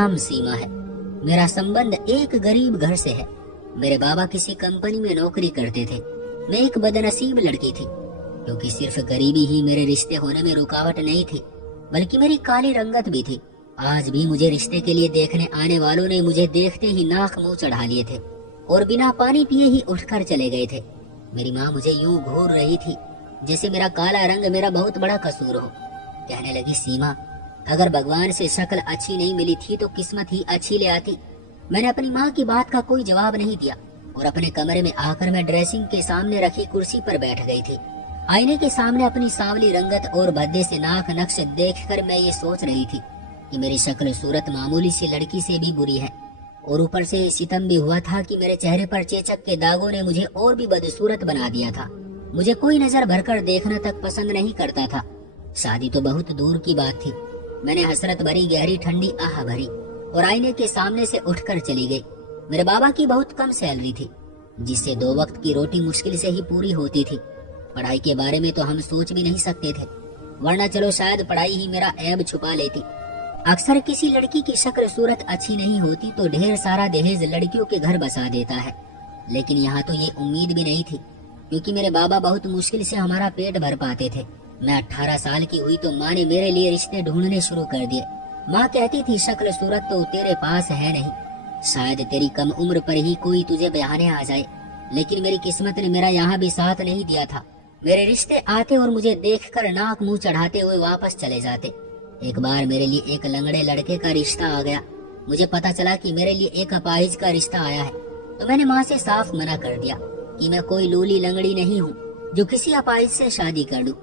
नाम सीमा है। मेरा संबंध एक गरीब घर से है। मेरे बाबा किसी कंपनी में नौकरी करते थे। मैं एक बदनसीब लड़की थी, क्योंकि सिर्फ गरीबी ही मेरे रिश्ते होने में रुकावट नहीं थी, बल्कि मेरी काली रंगत भी थी। आज भी मुझे रिश्ते के लिए देखने आने वालों ने मुझे देखते ही नाक मुंह चढ़ा लिए थे और बिना पानी पिए ही उठकर चले गए थे। मेरी माँ मुझे यूं घूर रही थी जैसे मेरा काला रंग मेरा बहुत बड़ा कसूर हो। कहने लगी, सीमा, अगर भगवान से शक्ल अच्छी नहीं मिली थी तो किस्मत ही अच्छी ले आती। मैंने अपनी माँ की बात का कोई जवाब नहीं दिया और अपने कमरे में आकर मैं ड्रेसिंग के सामने रखी कुर्सी पर बैठ गई थी। आईने के सामने अपनी सांवली रंगत और भद्दे से नाक नक्श देखकर मैं ये सोच रही थी कि मेरी शक्ल सूरत मामूली सी लड़की से भी बुरी है, और ऊपर से सितम भी हुआ था कि मेरे चेहरे पर चेचक के दागों ने मुझे और भी बदसूरत बना दिया था। मुझे कोई नजर भरकर देखना तक पसंद नहीं करता था। शादी तो बहुत दूर की बात थी। मैंने हसरत भरी गहरी ठंडी आह भरी और आईने के सामने से उठकर चली गई। मेरे बाबा की बहुत कम सैलरी थी, जिससे 2 वक्त की रोटी मुश्किल से ही पूरी होती थी। पढ़ाई के बारे में तो हम सोच भी नहीं सकते थे, वरना चलो शायद पढ़ाई ही मेरा ऐब छुपा लेती। अक्सर किसी लड़की की शक्ल सूरत अच्छी नहीं होती तो ढेर सारा दहेज लड़कियों के घर बसा देता है, लेकिन यहाँ तो ये उम्मीद भी नहीं थी, क्योंकि मेरे बाबा बहुत मुश्किल से हमारा पेट भर पाते थे। मैं 18 साल की हुई तो माँ ने मेरे लिए रिश्ते ढूंढने शुरू कर दिए। माँ कहती थी, शक्ल सूरत तो तेरे पास है नहीं, शायद तेरी कम उम्र पर ही कोई तुझे ब्याहने आ जाए। लेकिन मेरी किस्मत ने मेरा यहाँ भी साथ नहीं दिया था। मेरे रिश्ते आते और मुझे देखकर नाक मुंह चढ़ाते हुए वापस चले जाते। एक बार मेरे लिए एक लंगड़े लड़के का रिश्ता आ गया। मुझे पता चला कि मेरे लिए एक अपाहिज का रिश्ता आया है, तो मैंने माँ से साफ मना कर दिया कि मैं कोई लूली लंगड़ी नहीं हूँ जो किसी अपाहिज से शादी कर लूं।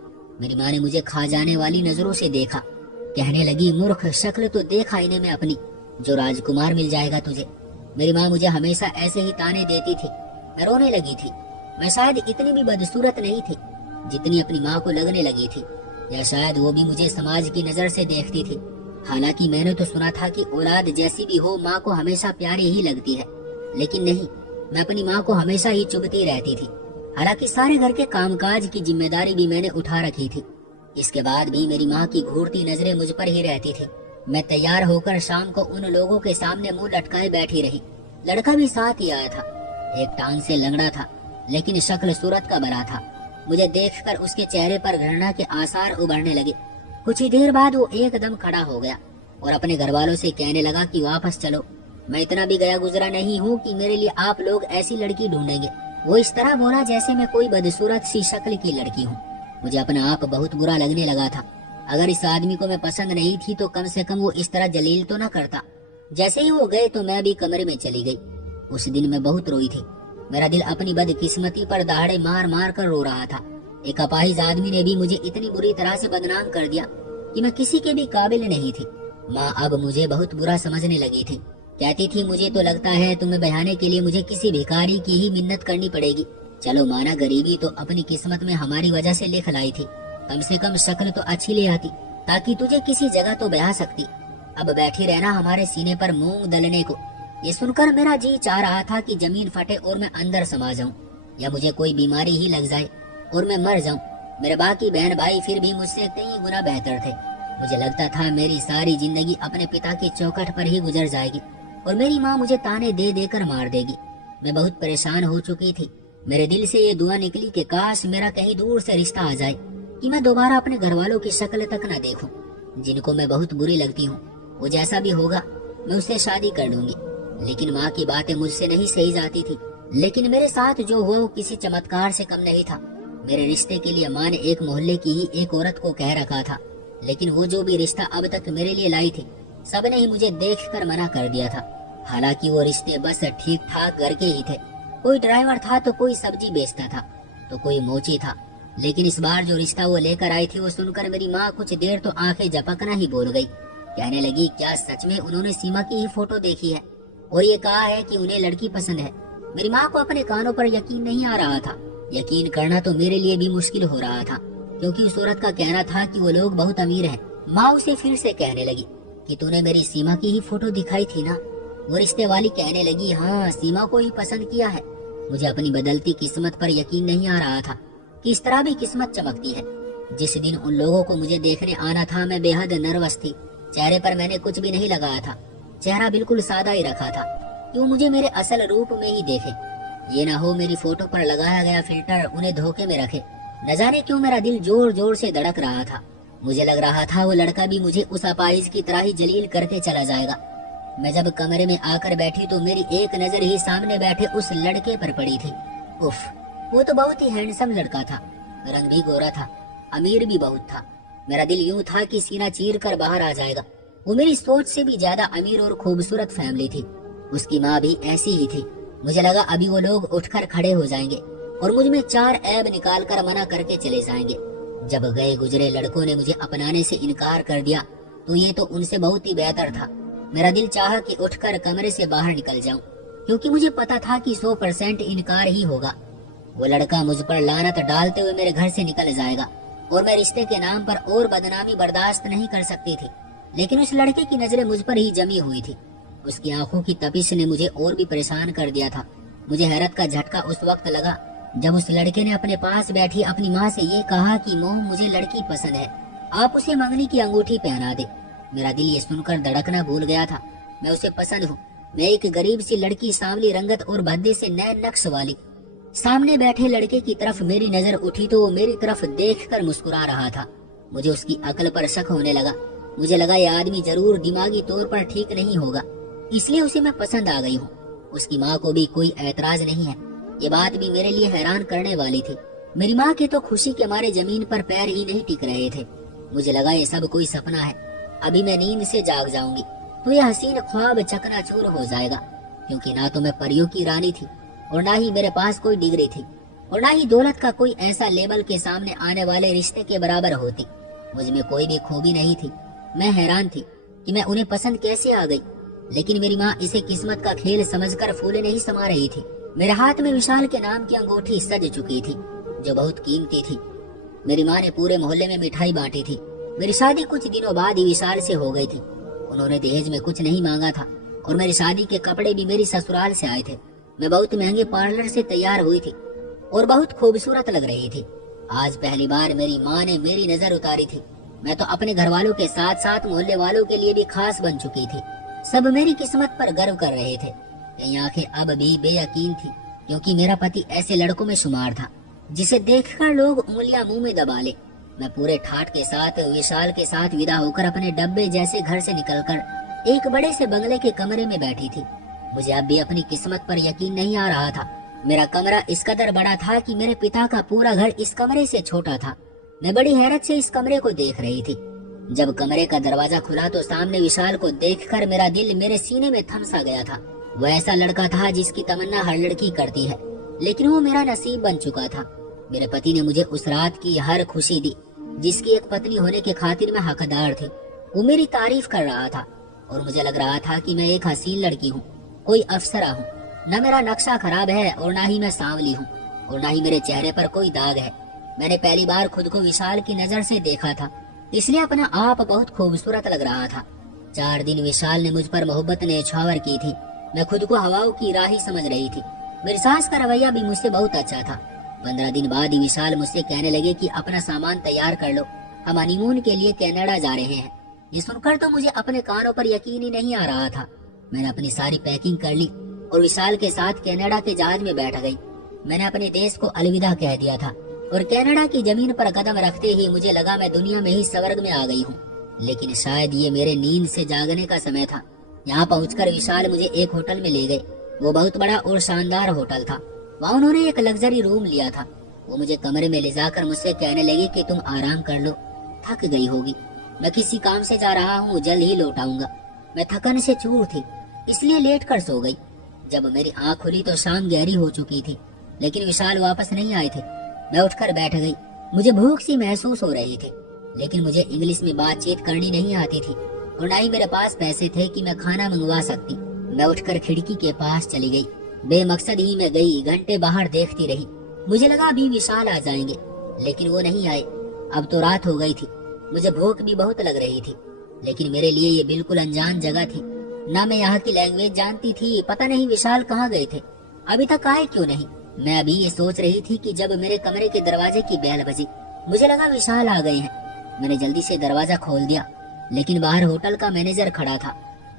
मेरी माँ ने मुझे खा जाने वाली नजरों से देखा। कहने लगी, मूर्ख, शक्ल तो देख आईने में अपनी, जो राजकुमार मिल जाएगा तुझे। मेरी माँ मुझे हमेशा ऐसे ही ताने देती थी। मैं रोने लगी थी। मैं शायद इतनी भी बदसूरत नहीं थी जितनी अपनी माँ को लगने लगी थी, या शायद वो भी मुझे समाज की नजर से देखती थी। हालांकि मैंने तो सुना था कि औलाद जैसी भी हो माँ को हमेशा प्यारी ही लगती है, लेकिन नहीं, मैं अपनी माँ को हमेशा ही चुभती रहती थी। हालांकि सारे घर के कामकाज की जिम्मेदारी भी मैंने उठा रखी थी। इसके बाद भी मेरी माँ की घूरती नजरें मुझ पर ही रहती थी। मैं तैयार होकर शाम को उन लोगों के सामने मुंह लटकाए बैठी रही। लड़का भी साथ ही आया था। एक टांग से लंगड़ा था, लेकिन शक्ल सूरत का भला था। मुझे देखकर उसके चेहरे पर घृणा के आसार उभरने लगे। कुछ ही देर बाद वो एकदम खड़ा हो गया और अपने घर वालों से कहने लगा कि वापस चलो। मैं इतना भी गया गुजरा नहीं हूँ कि मेरे लिए आप लोग ऐसी लड़की ढूंढेंगे। वो इस तरह बोला जैसे मैं कोई बदसूरत सी शक्ल की लड़की हूँ। मुझे अपना आप बहुत बुरा लगने लगा था। अगर इस आदमी को मैं पसंद नहीं थी तो कम से कम वो इस तरह जलील तो न करता। जैसे ही वो गए तो मैं भी कमरे में चली गई। उस दिन मैं बहुत रोई थी। मेरा दिल अपनी बदकिस्मती पर दहाड़े मार मार कर रो रहा था। एक अपाहिज आदमी ने भी मुझे इतनी बुरी तरह से बदनाम कर दिया कि मैं किसी के भी काबिल नहीं थी। माँ अब मुझे बहुत बुरा समझने लगी थी। कहती थी, मुझे तो लगता है तुम्हें बहाने के लिए मुझे किसी भिखारी की ही मिन्नत करनी पड़ेगी। चलो माना, गरीबी तो अपनी किस्मत में हमारी वजह से लिख लाई थी। कम से कम शक्ल तो अच्छी ले आती, ताकि तुझे किसी जगह तो ब्याह सकती। अब बैठी रहना हमारे सीने पर मूंग दलने को। ये सुनकर मेरा जी चाह रहा था कि जमीन फटे और मैं अंदर समा जाऊं, या मुझे कोई बीमारी ही लग जाए और मैं मर जाऊं। मेरे बाकी बहन भाई फिर भी मुझसे कई गुना बेहतर थे। मुझे लगता था मेरी सारी जिंदगी अपने पिता की चौखट पर ही गुजर जाएगी और मेरी माँ मुझे ताने दे देकर मार देगी। मैं बहुत परेशान हो चुकी थी। मेरे दिल से ये दुआ निकली कि काश मेरा कहीं दूर से रिश्ता आ जाए, कि मैं दोबारा अपने घर वालों की शक्ल तक न देखूं, जिनको मैं बहुत बुरी लगती हूँ। वो जैसा भी होगा मैं उससे शादी कर लूंगी। लेकिन माँ की बातें मुझसे नहीं सही जाती थी। लेकिन मेरे साथ जो हुआ वो किसी चमत्कार से कम नहीं था। मेरे रिश्ते के लिए माँ ने एक मोहल्ले की ही एक औरत को कह रखा था, लेकिन वो जो भी रिश्ता अब तक मेरे लिए लाई थी, सबने ही मुझे देखकर मना कर दिया था। हालांकि वो रिश्ते बस ठीक ठाक घर के ही थे। कोई ड्राइवर था तो कोई सब्जी बेचता था तो कोई मोची था। लेकिन इस बार जो रिश्ता वो लेकर आई थी वो सुनकर मेरी माँ कुछ देर तो आंखें झपकना ही भूल गई। कहने लगी, क्या सच में उन्होंने सीमा की ही फोटो देखी है और ये कहा है कि उन्हें लड़की पसंद है? मेरी माँ को अपने कानों पर यकीन नहीं आ रहा था। यकीन करना तो मेरे लिए भी मुश्किल हो रहा था, क्योंकि उस औरत का कहना था कि वो लोग बहुत अमीर हैं। माँ उसे फिर से कहने लगी कि तूने मेरी सीमा की ही फोटो दिखाई थी ना? वो रिश्ते वाली कहने लगी, हाँ, सीमा को ही पसंद किया है। मुझे अपनी बदलती किस्मत पर यकीन नहीं आ रहा था कि इस तरह भी किस्मत चमकती है। जिस दिन उन लोगों को मुझे देखने आना था मैं बेहद नर्वस थी। चेहरे पर मैंने कुछ भी नहीं लगाया था। चेहरा बिल्कुल सादा ही रखा था कि वो मुझे मेरे असल रूप में ही देखे। ये ना हो मेरी फोटो पर लगाया गया फिल्टर उन्हें धोखे में रखे। न जाने क्यों मेरा दिल जोर जोर से धड़क रहा था। मुझे लग रहा था वो लड़का भी मुझे उस अपाहिज की तरह ही जलील करके चला जाएगा। मैं जब कमरे में आकर बैठी तो मेरी एक नजर ही सामने बैठे उस लड़के पर पड़ी थी। उफ, वो तो बहुत ही हैंडसम लड़का था। रंग भी गोरा था, अमीर भी बहुत था। मेरा दिल यूं था कि सीना चीर कर बाहर आ जाएगा। वो मेरी सोच से भी ज्यादा अमीर और खूबसूरत फैमिली थी। उसकी माँ भी ऐसी ही थी। मुझे लगा अभी वो लोग उठकर खड़े हो जाएंगे और मुझ में 4 ऐब निकाल कर मना करके चले जाएंगे। जब गए गुजरे लड़कों ने मुझे अपनाने से इनकार कर दिया तो ये तो उनसे बहुत ही बेहतर था। मेरा दिल चाहा कि उठकर कमरे से बाहर निकल जाऊं, क्योंकि मुझे पता था कि 100% इनकार ही होगा। वो लड़का मुझ पर लानत डालते हुए मेरे घर से निकल जाएगा और मैं रिश्ते के नाम पर और बदनामी बर्दाश्त नहीं कर सकती थी। लेकिन उस लड़के की नजरें मुझ पर ही जमी हुई थी। उसकी आंखों की तपिश ने मुझे और भी परेशान कर दिया था। मुझे हैरत का झटका उस वक्त लगा जब उस लड़के ने अपने पास बैठी अपनी माँ से ये कहा कि मोम मुझे लड़की पसंद है, आप उसे मंगनी की अंगूठी पहना दे। मेरा दिल ये सुनकर धड़कना भूल गया था। मैं उसे पसंद हूँ। मैं एक गरीब सी लड़की, सांवली रंगत और भद्दे से नैन नक्श वाली। सामने बैठे लड़के की तरफ मेरी नजर उठी तो वो मेरी तरफ देखकर मुस्कुरा रहा था। मुझे उसकी अकल पर शक होने लगा। मुझे लगा ये आदमी जरूर दिमागी तौर पर ठीक नहीं होगा, इसलिए उसे मैं पसंद आ गई हूँ। उसकी माँ को भी कोई ऐतराज नहीं है। ये बात भी मेरे लिए हैरान करने वाली थी। मेरी माँ के तो खुशी के मारे जमीन पर पैर ही नहीं टिक रहे थे। मुझे लगा ये सब कोई सपना है। अभी मैं नींद से जाग जाऊंगी तो यह हसीन ख्वाब चकनाचूर हो जाएगा, क्योंकि ना तो मैं परियों की रानी थी और ना ही मेरे पास कोई डिग्री थी और ना ही दौलत का कोई ऐसा लेबल के सामने आने वाले रिश्ते के बराबर होती। मुझ में कोई भी खूबी नहीं थी। मैं हैरान थी कि मैं उन्हें पसंद कैसे आ गई। लेकिन मेरी माँ इसे किस्मत का खेल समझकर फूले नहीं समा रही थी। मेरे हाथ में विशाल के नाम की अंगूठी सज चुकी थी, जो बहुत कीमती थी। मेरी माँ ने पूरे मोहल्ले में मिठाई बांटी थी। मेरी शादी कुछ दिनों बाद ही विशाल से हो गई थी। उन्होंने दहेज में कुछ नहीं मांगा था और मेरी शादी के कपड़े भी मेरी ससुराल से आए थे। मैं बहुत महंगे पार्लर से तैयार हुई थी और बहुत खूबसूरत लग रही थी। आज पहली बार मेरी माँ ने मेरी नजर उतारी थी। मैं तो अपने घर वालों के साथ साथ मोहल्ले वालों के लिए भी खास बन चुकी थी। सब मेरी किस्मत पर गर्व कर रहे थे। मेरी आंखें अब भी बेयकीन थी, क्योंकि मेरा पति ऐसे लड़कों में शुमार था जिसे देखकर लोग उंगलियां मुंह में दबा ले। मैं पूरे ठाठ के साथ विशाल के साथ विदा होकर अपने डब्बे जैसे घर से निकलकर एक बड़े से बंगले के कमरे में बैठी थी। मुझे अब भी अपनी किस्मत पर यकीन नहीं आ रहा था। मेरा कमरा इस कदर बड़ा था कि मेरे पिता का पूरा घर इस कमरे से छोटा था। मैं बड़ी हैरत से इस कमरे को देख रही थी। जब कमरे का दरवाजा खुला तो सामने विशाल को देखकर मेरा दिल मेरे सीने में थम सा गया था। वो ऐसा लड़का था जिसकी तमन्ना हर लड़की करती है, लेकिन वो मेरा नसीब बन चुका था। मेरे पति ने मुझे उस रात की हर खुशी दी जिसकी एक पत्नी होने के खातिर मैं हकदार थी। वो मेरी तारीफ कर रहा था और मुझे लग रहा था कि मैं एक हसीन लड़की हूँ, कोई अफसरा हूँ। न मेरा नक्शा खराब है और न ही मैं सांवली हूँ और न ही मेरे चेहरे पर कोई दाग है। मैंने पहली बार खुद को विशाल की नजर से देखा था, इसलिए अपना आप बहुत खूबसूरत लग रहा था। 4 दिन विशाल ने मुझ पर मोहब्बत न्यौछावर की थी। मैं खुद को हवाओं की राही समझ रही थी। मेरी सास का रवैया भी मुझसे बहुत अच्छा था। 15 दिन बाद ही विशाल मुझसे कहने लगे कि अपना सामान तैयार कर लो, हम हनीमून के लिए कनाडा जा रहे हैं। ये सुनकर तो मुझे अपने कानों पर यकीन ही नहीं आ रहा था। मैंने अपनी सारी पैकिंग कर ली और विशाल के साथ कनाडा के जहाज में बैठ गई। मैंने अपने देश को अलविदा कह दिया था और कनाडा की जमीन पर कदम रखते ही मुझे लगा मैं दुनिया में ही स्वर्ग में आ गई हूँ। लेकिन शायद ये मेरे नींद से जागने का समय था। यहाँ पहुंचकर विशाल मुझे एक होटल में ले गए। वो बहुत बड़ा और शानदार होटल था। वहाँ उन्होंने एक लग्जरी रूम लिया था। वो मुझे कमरे में ले जाकर मुझसे कहने लगी कि तुम आराम कर लो, थक गई होगी। मैं किसी काम से जा रहा हूँ, जल्द ही लौट आऊंगा। मैं थकन से चूर थी, इसलिए लेट कर सो गई। जब मेरी आँख खुली तो शाम गहरी हो चुकी थी, लेकिन विशाल वापस नहीं आए थे। मैं उठकर बैठ गई। मुझे भूख सी महसूस हो रही थी, लेकिन मुझे इंग्लिश में बातचीत करनी नहीं आती थी और ना ही मेरे पास पैसे थे कि मैं खाना मंगवा सकती। मैं उठकर खिड़की के पास चली गई। बेमकसद ही मैं गई, घंटे बाहर देखती रही। मुझे लगा अभी विशाल आ जाएंगे, लेकिन वो नहीं आए। अब तो रात हो गई थी। मुझे भूख भी बहुत लग रही थी, लेकिन मेरे लिए ये बिल्कुल अनजान जगह थी। ना मैं यहाँ की लैंग्वेज जानती थी। पता नहीं विशाल कहाँ गए थे, अभी तक आए क्यों नहीं। मैं अभी ये सोच रही थी कि जब मेरे कमरे के दरवाजे की बेल बजी, मुझे लगा विशाल आ गए हैं। मैंने जल्दी से दरवाजा खोल दिया, लेकिन बाहर होटल का मैनेजर खड़ा था।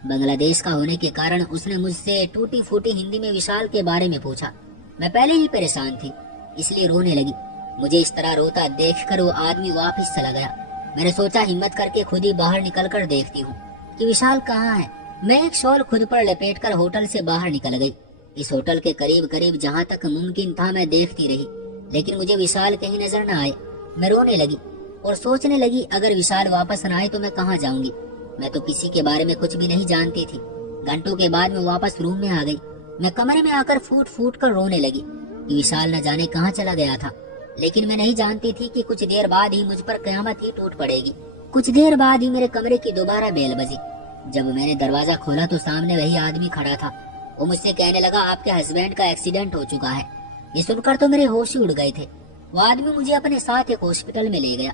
बांग्लादेश का होने के कारण उसने मुझसे टूटी फूटी हिंदी में विशाल के बारे में पूछा। मैं पहले ही परेशान थी, इसलिए रोने लगी। मुझे इस तरह रोता देखकर वो आदमी वापस चला गया। मैंने सोचा हिम्मत करके खुद ही बाहर निकल कर देखती हूँ कि विशाल कहाँ है। मैं एक शॉल खुद पर लपेटकर होटल से बाहर निकल गई। इस होटल के करीब करीब जहाँ तक मुमकिन था मैं देखती रही, लेकिन मुझे विशाल कहीं नजर न आए। मैं रोने लगी और सोचने लगी अगर विशाल वापस न आए तो मैं कहाँ जाऊंगी। मैं तो किसी के बारे में कुछ भी नहीं जानती थी। घंटों के बाद मैं वापस रूम में आ गई। मैं कमरे में आकर फूट फूट कर रोने लगी कि विशाल न जाने कहाँ चला गया था। लेकिन मैं नहीं जानती थी कि कुछ देर बाद ही मुझ पर कयामत ही टूट पड़ेगी। कुछ देर बाद ही मेरे कमरे की दोबारा बेल बजी। जब मैंने दरवाजा खोला तो सामने वही आदमी खड़ा था। वो मुझसे कहने लगा, आपके हस्बैंड का एक्सीडेंट हो चुका है। ये सुनकर तो मेरे होश ही उड़ गए थे। वो आदमी मुझे अपने साथ एक हॉस्पिटल में ले गया।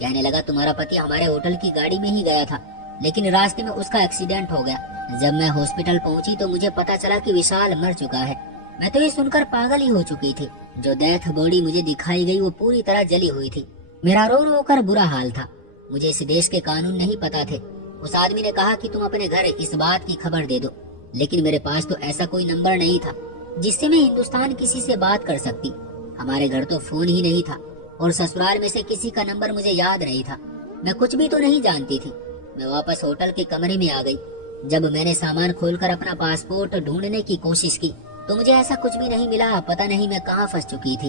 कहने लगा, तुम्हारा पति हमारे होटल की गाड़ी में ही गया था, लेकिन रास्ते में उसका एक्सीडेंट हो गया। जब मैं हॉस्पिटल पहुंची तो मुझे पता चला कि विशाल मर चुका है। मैं तो ये सुनकर पागल ही हो चुकी थी। जो डेथ बॉडी मुझे दिखाई गई वो पूरी तरह जली हुई थी। मेरा रो रो कर बुरा हाल था। मुझे इस देश के कानून नहीं पता थे। उस आदमी ने कहा कि तुम अपने घर इस बात की खबर दे दो, लेकिन मेरे पास तो ऐसा कोई नंबर नहीं था जिससे मैं हिंदुस्तान किसी से बात कर सकती। हमारे घर तो फोन ही नहीं था और ससुराल में से किसी का नंबर मुझे याद नहीं था। मैं कुछ भी तो नहीं जानती थी। मैं वापस होटल के कमरे में आ गई। जब मैंने सामान खोलकर अपना पासपोर्ट ढूंढने की कोशिश की तो मुझे ऐसा कुछ भी नहीं मिला। पता नहीं मैं कहाँ फंस चुकी थी।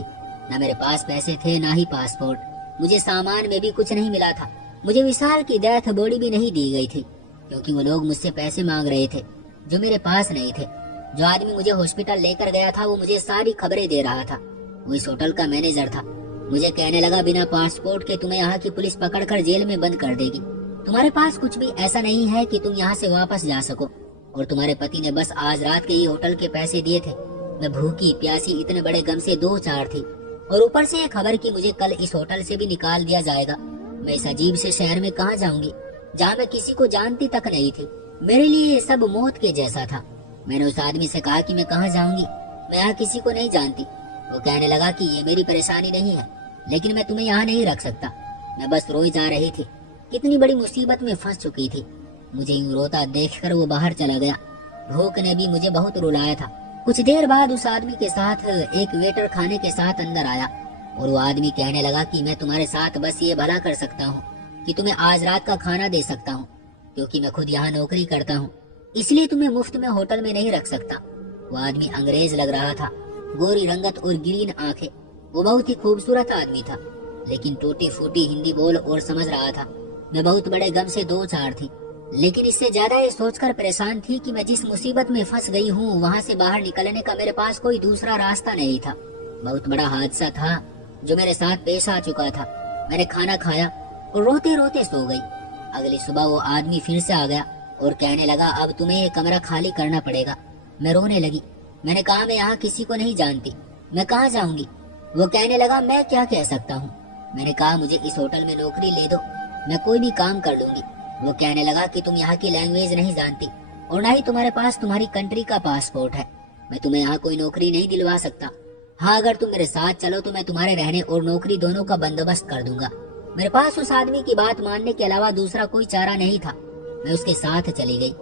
न मेरे पास पैसे थे, ना ही पासपोर्ट। मुझे सामान में भी कुछ नहीं मिला था। मुझे विशाल की डेथ बॉडी भी नहीं दी गई थी, क्योंकि वो लोग मुझसे पैसे मांग रहे थे जो मेरे पास नहीं थे। जो आदमी मुझे हॉस्पिटल लेकर गया था वो मुझे सारी खबरें दे रहा था। वो इस होटल का मैनेजर था। मुझे कहने लगा, बिना पासपोर्ट के तुम्हें यहाँ की पुलिस पकड़कर जेल में बंद कर देगी। तुम्हारे पास कुछ भी ऐसा नहीं है कि तुम यहाँ से वापस जा सको। और तुम्हारे पति ने बस आज रात के ही होटल के पैसे दिए थे। मैं भूखी प्यासी इतने बड़े गम से दो चार थी, और ऊपर से ये खबर कि मुझे कल इस होटल से भी निकाल दिया जाएगा। मैं इस अजीब से शहर में कहाँ जाऊंगी जहाँ मैं किसी को जानती तक नहीं थी। मेरे लिए ये सब मौत के जैसा था। मैंने उस आदमी से कहा कि मैं कहाँ जाऊंगी, मैं यहाँ किसी को नहीं जानती। वो कहने लगा कि ये मेरी परेशानी नहीं है, लेकिन मैं तुम्हें यहाँ नहीं रख सकता। मैं बस रोई जा रही थी, कितनी बड़ी मुसीबत में फंस चुकी थी। मुझे यूं रोता देखकर वो बाहर चला गया। भूख ने भी मुझे बहुत रुलाया था। कुछ देर बाद उस आदमी के साथ एक वेटर खाने के साथ अंदर आया, और वो आदमी कहने लगा कि मैं तुम्हारे साथ बस ये भला कर सकता हूँ कि तुम्हें आज रात का खाना दे सकता हूँ, क्योंकि मैं खुद यहाँ नौकरी करता हूँ, इसलिए तुम्हें मुफ्त में होटल में नहीं रख सकता। वो आदमी अंग्रेज लग रहा था, गोरी रंगत और ग्रीन आंखें। वो बहुत ही खूबसूरत आदमी था, लेकिन टूटी फूटी हिंदी बोल और समझ रहा था। मैं बहुत बड़े गम से दो चार थी, लेकिन इससे ज्यादा ये सोचकर परेशान थी कि मैं जिस मुसीबत में फंस गई हूँ वहाँ से बाहर निकलने का मेरे पास कोई दूसरा रास्ता नहीं था। बहुत बड़ा हादसा था जो मेरे साथ पेश आ चुका था। मैंने खाना खाया और रोते रोते सो गई। अगली सुबह वो आदमी फिर से आ गया और कहने लगा, अब तुम्हें ये कमरा खाली करना पड़ेगा। मैं रोने लगी। मैंने कहा, मैं यहाँ किसी को नहीं जानती, मैं कहाँ जाऊंगी। वो कहने लगा, मैं क्या कह सकता हूँ। मैंने कहा, मुझे इस होटल में नौकरी ले दो, मैं कोई भी काम कर लूंगी। वो कहने लगा कि तुम यहाँ की लैंग्वेज नहीं जानती और ना ही तुम्हारे पास तुम्हारी कंट्री का पासपोर्ट है। मैं तुम्हें यहाँ कोई नौकरी नहीं दिलवा सकता। हाँ, अगर तुम मेरे साथ चलो तो मैं तुम्हारे रहने और नौकरी दोनों का बंदोबस्त कर दूंगा। मेरे पास उस आदमी की बात मानने के अलावा दूसरा कोई चारा नहीं था। मैं उसके साथ चली गई।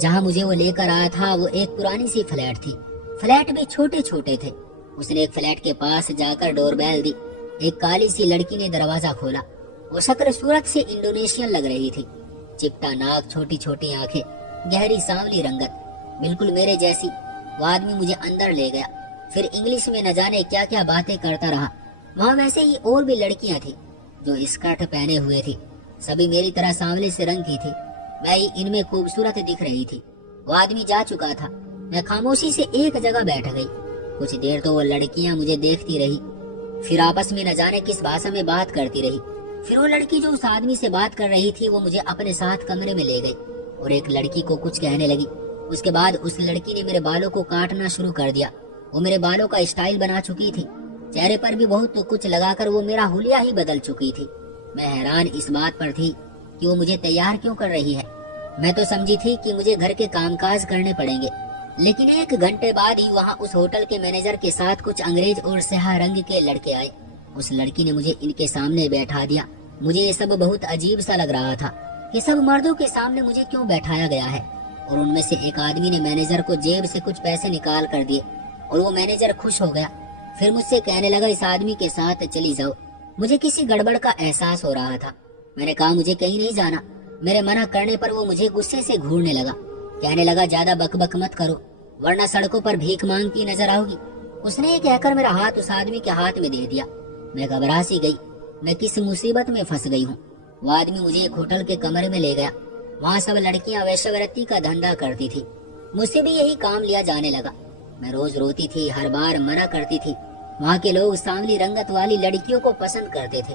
जहाँ मुझे वो लेकर आया था वो एक पुरानी सी फ्लैट थी। फ्लैट भी छोटे छोटे थे। उसने एक फ्लैट के पास जाकर डोरबेल दी। एक काली सी लड़की ने दरवाजा खोला। वो शक्ल सूरत से इंडोनेशियन लग रही थी। चिपटा नाक, छोटी छोटी आंखें, गहरी सांवली रंगत, बिल्कुल मेरे जैसी। वो आदमी मुझे अंदर ले गया, फिर इंग्लिश में न जाने क्या क्या बातें करता रहा। वहाँ वैसे ही और भी लड़कियां थी जो स्कर्ट पहने हुए थी। सभी मेरी तरह सांवले से रंग की थी। मैं ही इनमें खूबसूरत दिख रही थी। वो आदमी जा चुका था। मैं खामोशी से एक जगह बैठ गई। कुछ देर तो वो लड़कियां मुझे देखती रही, फिर आपस में न जाने किस भाषा में बात करती रही। फिर वो लड़की जो उस आदमी से बात कर रही थी वो मुझे अपने साथ कमरे में ले गई और एक लड़की को कुछ कहने लगी। उसके बाद उस लड़की ने मेरे बालों को काटना शुरू कर दिया। वो मेरे बालों का स्टाइल बना चुकी थी। चेहरे पर भी बहुत कुछ लगाकर वो मेरा हुलिया ही बदल चुकी थी। मैं हैरान इस बात पर थी कि वो मुझे तैयार क्यों कर रही है। मैं तो समझी थी कि मुझे घर के कामकाज करने पड़ेंगे, लेकिन एक घंटे बाद ही वहाँ उस होटल के मैनेजर के साथ कुछ अंग्रेज और स्याह रंग के लड़के आए। उस लड़की ने मुझे इनके सामने बैठा दिया। मुझे ये सब बहुत अजीब सा लग रहा था कि सब मर्दों के सामने मुझे क्यों बैठाया गया है और उनमें से एक आदमी ने मैनेजर को जेब से कुछ पैसे निकाल कर दिए और वो मैनेजर खुश हो गया। फिर मुझसे कहने लगा, इस आदमी के साथ चली जाओ। मुझे किसी गड़बड़ का एहसास हो रहा था। मैंने कहा, मुझे कहीं नहीं जाना। मेरे मना करने पर वो मुझे गुस्से से घूरने लगा। कहने लगा, ज्यादा बकबक मत करो वरना सड़कों पर भीख मांगती नजर आओगी। उसने ये कहकर मेरा हाथ उस आदमी के हाथ में दे दिया। मैं घबरा सी गई, मैं किस मुसीबत में फंस गई हूँ। वो आदमी मुझे एक होटल के कमरे में ले गया। वहाँ सब लड़कियां वेश्यावृत्ति का धंधा करती थी। मुझसे भी यही काम लिया जाने लगा। मैं रोज रोती थी, हर बार मना करती थी। वहाँ के लोग सांवली रंगत वाली लड़कियों को पसंद करते थे।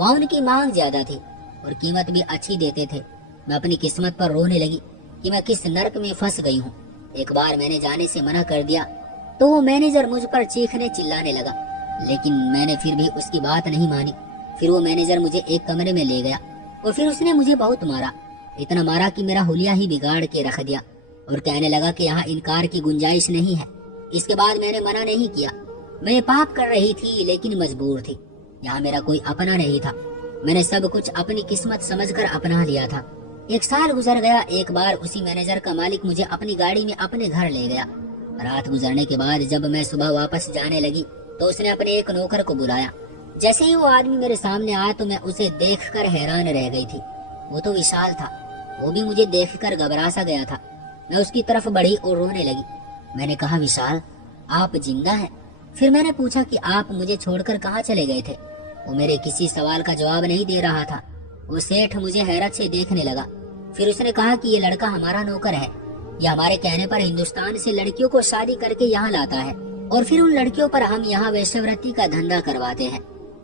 वहाँ उनकी मांग ज्यादा थी और कीमत भी अच्छी देते थे। मैं अपनी किस्मत पर रोने लगी कि मैं किस नर्क में फंस गई हूँ। एक बार मैंने जाने से मना कर दिया तो वो मैनेजर मुझ पर चीखने चिल्लाने लगा, लेकिन मैंने फिर भी उसकी बात नहीं मानी। फिर वो मैनेजर मुझे एक कमरे में ले गया और फिर उसने मुझे बहुत मारा। इतना मारा कि मेरा हुलिया ही बिगाड़ के रख दिया और कहने लगा कि यहाँ इनकार की गुंजाइश नहीं है। इसके बाद मैंने मना नहीं किया। मैं पाप कर रही थी लेकिन मजबूर थी। यहाँ मेरा कोई अपना नहीं था। मैंने सब कुछ अपनी किस्मत समझकर अपना लिया था। एक साल गुजर गया। एक बार उसी मैनेजर का मालिक मुझे अपनी गाड़ी में अपने घर ले गया। रात गुजरने के बाद जब मैं सुबह वापस जाने लगी तो उसने अपने एक नौकर को बुलाया। जैसे ही वो आदमी मेरे सामने आया तो मैं उसे देखकर हैरान रह गई थी। वो तो विशाल था। वो भी मुझे देखकर घबरा सा गया था। मैं उसकी तरफ बढ़ी और रोने लगी। मैंने कहा, विशाल आप जिंदा हैं? फिर मैंने पूछा कि आप मुझे छोड़कर कहाँ चले गए थे। वो मेरे किसी सवाल का जवाब नहीं दे रहा था। वो सेठ मुझे हैरत से देखने लगा। फिर उसने कहा कि ये लड़का हमारा नौकर है। ये हमारे कहने पर हिंदुस्तान से लड़कियों को शादी करके यहाँ लाता है और फिर उन लड़कियों पर हम यहाँ वेश्यावृत्ति का धंधा करवाते हैं।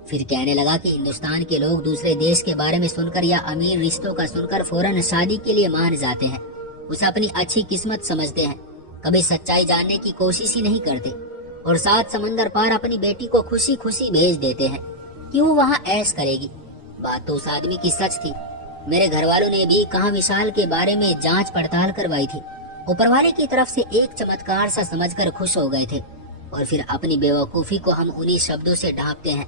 फिर कहने लगा कि हिंदुस्तान के लोग दूसरे देश के बारे में सुनकर या अमीर रिश्तों का सुनकर फौरन शादी के लिए मान जाते हैं। उसे अपनी अच्छी किस्मत समझते हैं, कभी सच्चाई जानने की कोशिश ही नहीं करते और 7 समंदर पार अपनी बेटी को खुशी खुशी भेज देते हैं कि वो वहाँ ऐश करेगी। बात तो उस आदमी की सच थी। मेरे घर वालों ने भी कहा विशाल के बारे में जांच पड़ताल करवाई थी। ऊपर वाले की तरफ से एक चमत्कार सा समझकर खुश हो गए थे और फिर अपनी बेवकूफी को हम उन्हीं शब्दों से ढांपते हैं।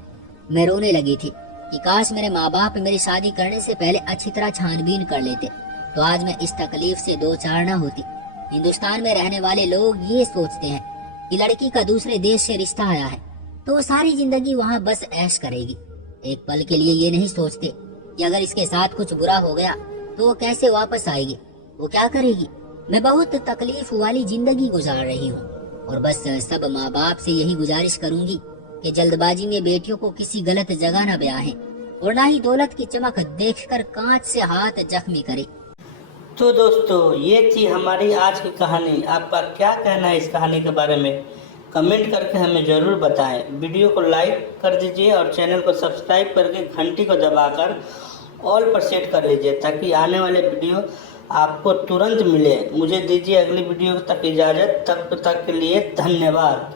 मैं रोने लगी थी कि काश मेरे माँ बाप मेरी शादी करने से पहले अच्छी तरह छानबीन कर लेते तो आज मैं इस तकलीफ से दो चार न होती। हिंदुस्तान में रहने वाले लोग ये सोचते हैं कि लड़की का दूसरे देश से रिश्ता आया है तो वो सारी जिंदगी वहाँ बस ऐश करेगी। एक पल के लिए ये नहीं सोचते कि अगर इसके साथ कुछ बुरा हो गया तो वो कैसे वापस आएगी, वो क्या करेगी। मैं बहुत तकलीफ वाली जिंदगी गुजार रही हूँ और बस सब माँ बाप से यही गुजारिश करूंगी कि जल्दबाजी में बेटियों को किसी गलत जगह न ब्याहें और ना ही दौलत की चमक देखकर कांच से हाथ जख्मी करे। तो दोस्तों, ये थी हमारी आज की कहानी। आपका क्या कहना है इस कहानी के बारे में? कमेंट करके हमें ज़रूर बताएं। वीडियो को लाइक कर दीजिए और चैनल को सब्सक्राइब करके घंटी को दबाकर ऑल पर सेट कर लीजिए ताकि आने वाले वीडियो आपको तुरंत मिले। मुझे दीजिए अगली वीडियो तक इजाज़त। तब तक के लिए धन्यवाद।